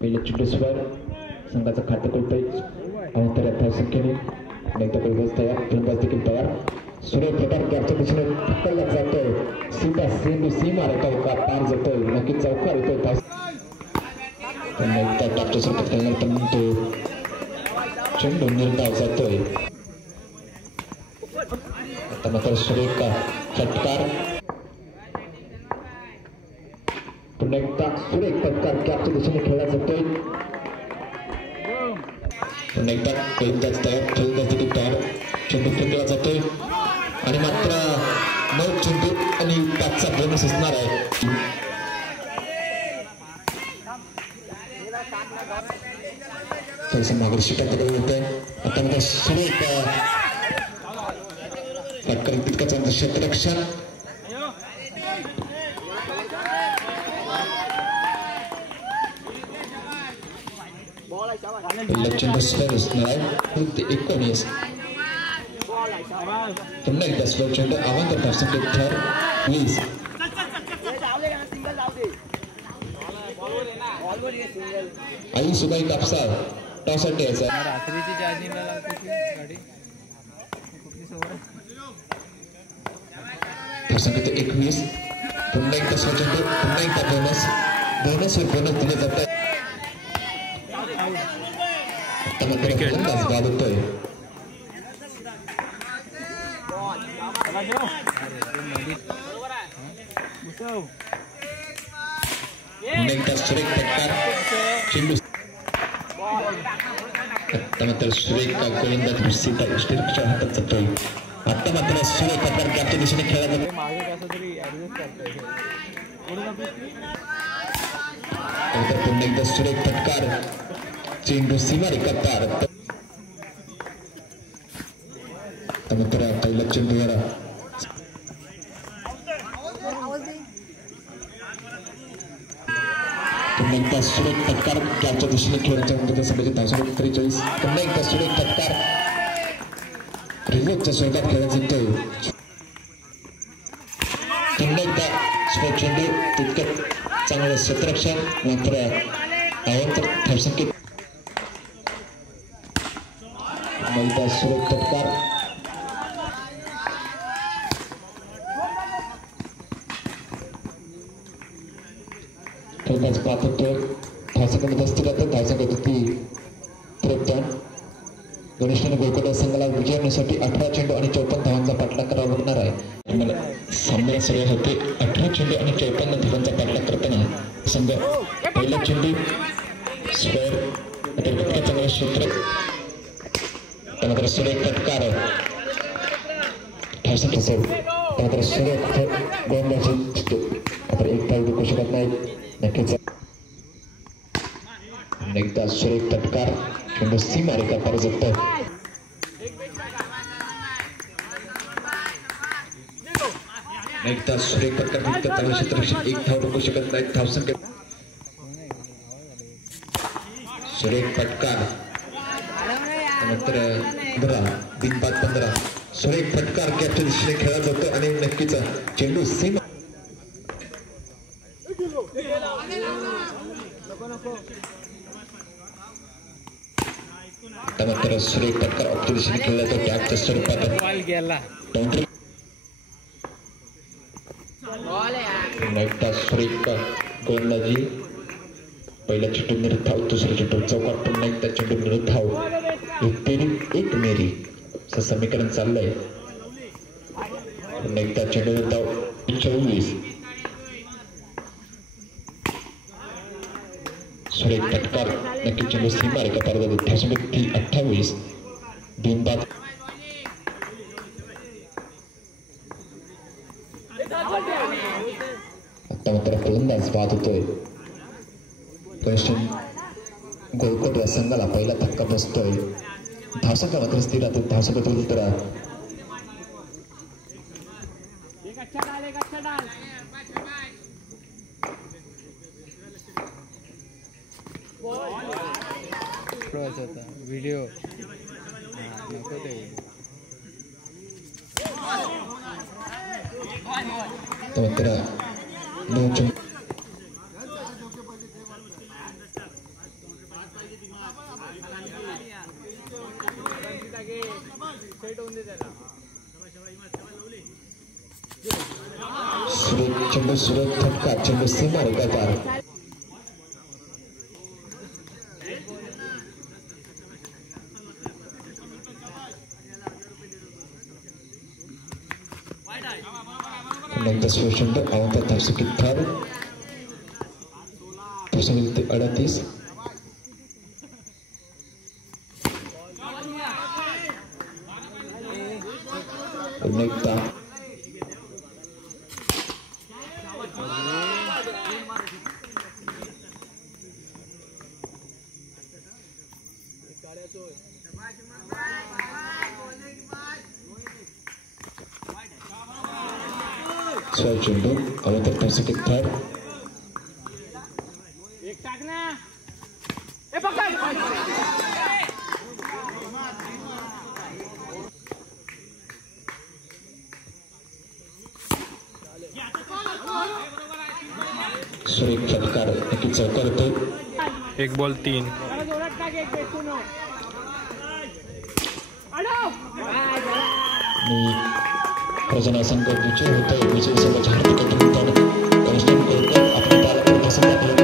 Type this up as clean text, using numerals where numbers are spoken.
पहिल्या चेंडूवर संघाचा खातं करतोय अंतराच्या संख्येने नाहीतर गोलंदाज तयार फलंदाज देखील तयार सुरेख प्रकार कॅपच्या दिशेने पकडला जातोय सीधा सीमा रेखा पार जातोय नक्कीच चौकार येतोय एकदा कॅपच्या स्वरूपात खेळणार पण तो चेंडू निर्धाव जातोय आता मात्र सुरेख फटकार पुन्हा एकदा सुरेख फटकार कॅपच्या दिशेने खेळला जातोय पुन्हा एकदा गोलंदाज तयार फलंदाज देखील तयार चेंडू फेकला जातोय आणि मात्र 9 चेंडू आणि 5चा बोनस असणार आहे थोडंसं मागे शिटाकडे होत आहे आता मध्ये सुरेख फटकार तितकंच आमचं क्षेत्ररक्षण चेंडू स्क्वेअर असणार आहे 19 पुन्हा एकदा स्क्वेअर चेंडू आव्हान पर्सेंटेज थर 20 आई सुबाई कापसा टॉससाठी यायचा रात्रीची चार्जिंगला लावते गाडी पर्सेंटेज 21 पुन्हा एकदा स्क्वेअर चेंडू पुन्हा एकदा बोनस दिले जात आहे फलंदाज बाद होतोय एकदा सुरेख फटकार चेंडू आता मात्र सुरेख गोलंदाज सीधा हातात जातोय आता मात्र सुरेख फटकार कॅपच्या दिशेने खेळला जातो पुन्हा एकदा सुरेख फटकार चेंडू सीमा रेखा पार मात्र पहिल्या चेंडूवर पुन्हा एकदा सुरेख फटकार कॅपच्या दिशेने खेळण्याच्या उमेदवार संघाचे 43 पुन्हा एकदा सुरेख फटकार रिव्हर्सच्या स्वरूपात खेळण्यात येतोय पुन्हा एकदा स्क्वेअर चेंडू तितकं चांगलं क्षेत्ररक्षण मात्र अवंतर धावसंख्येत एकदा सुरेख फटकार फलंदाज पाहत होतोय धावसंख्येने बसती जातात धावसंख्येत होती 53 गणेशने गोलकोटा संघाला विजयासाठी 18 चेंडू आणि 54 धावांचा पाठलाग करावा लागणार आहे मला सामन्याला सुरुवात होते 18 चेंडू आणि 54 धावांचा पाठलाग करताना संघ पहिला चेंडू स्क्वेअर इतकं चांगलं क्षेत्र त्यानंतर सुरेख फटकार धावसंख्या असेल त्यानंतर सुरेख गोलंदाजी आता एक धाव दुखू शकत नाही नक्कीच एकदा सुरेख फटकार चेंडू सीमा रेखा पार जातोय एकदा सुरेख फटकार तितकं चांगलं क्षेत्ररक्षण एक धाव रोखू शकत नाही धावसंख्या सुरेख फटकार नंतर 15 सुरेख फटकार कॅपच्या दिशेने खेळला जातो आणि नक्कीच चेंडू सीमा त्यानंतर सुरेख फटकार ऑफच्या दिशेने खेळला जातो कॅपच्या स्वरूपात एकदा सुरेख गोलंदाजी पहिला चेंडू निर्धाव दुसरा चेंडू चौकार पुन्हा एकदा चेंडू निर्धाव एक मेरी असं समीकरण चाललंय पुन्हा एकदा चेंडू निर्धाव 24 सुरेख फटकार नक्की चेंडू सीमा रेखा पार जातो धावसंख्या 28 बिनबाद आता मात्र फलंदाज बाद होतोय गोलकोट या संघाला पहिला धक्का बसतोय धावसंख्या मात्र स्थिर राहतो धावसंख्या तर व्हिडिओ सुरेख चेंडू सुरेख फटका चेंडू सीमा रेखा पार नंतर चेंडू अवंतर धावसकी थर 38 Nekta Soal चेंडू अवंतर धावसकी थर सुरेख फटकार नक्की चौकार होतो 1 बॉल 3 प्रजना संघ विजय होतोय विजय संघाच्या हार्दिक अभिनंदन. आपल्या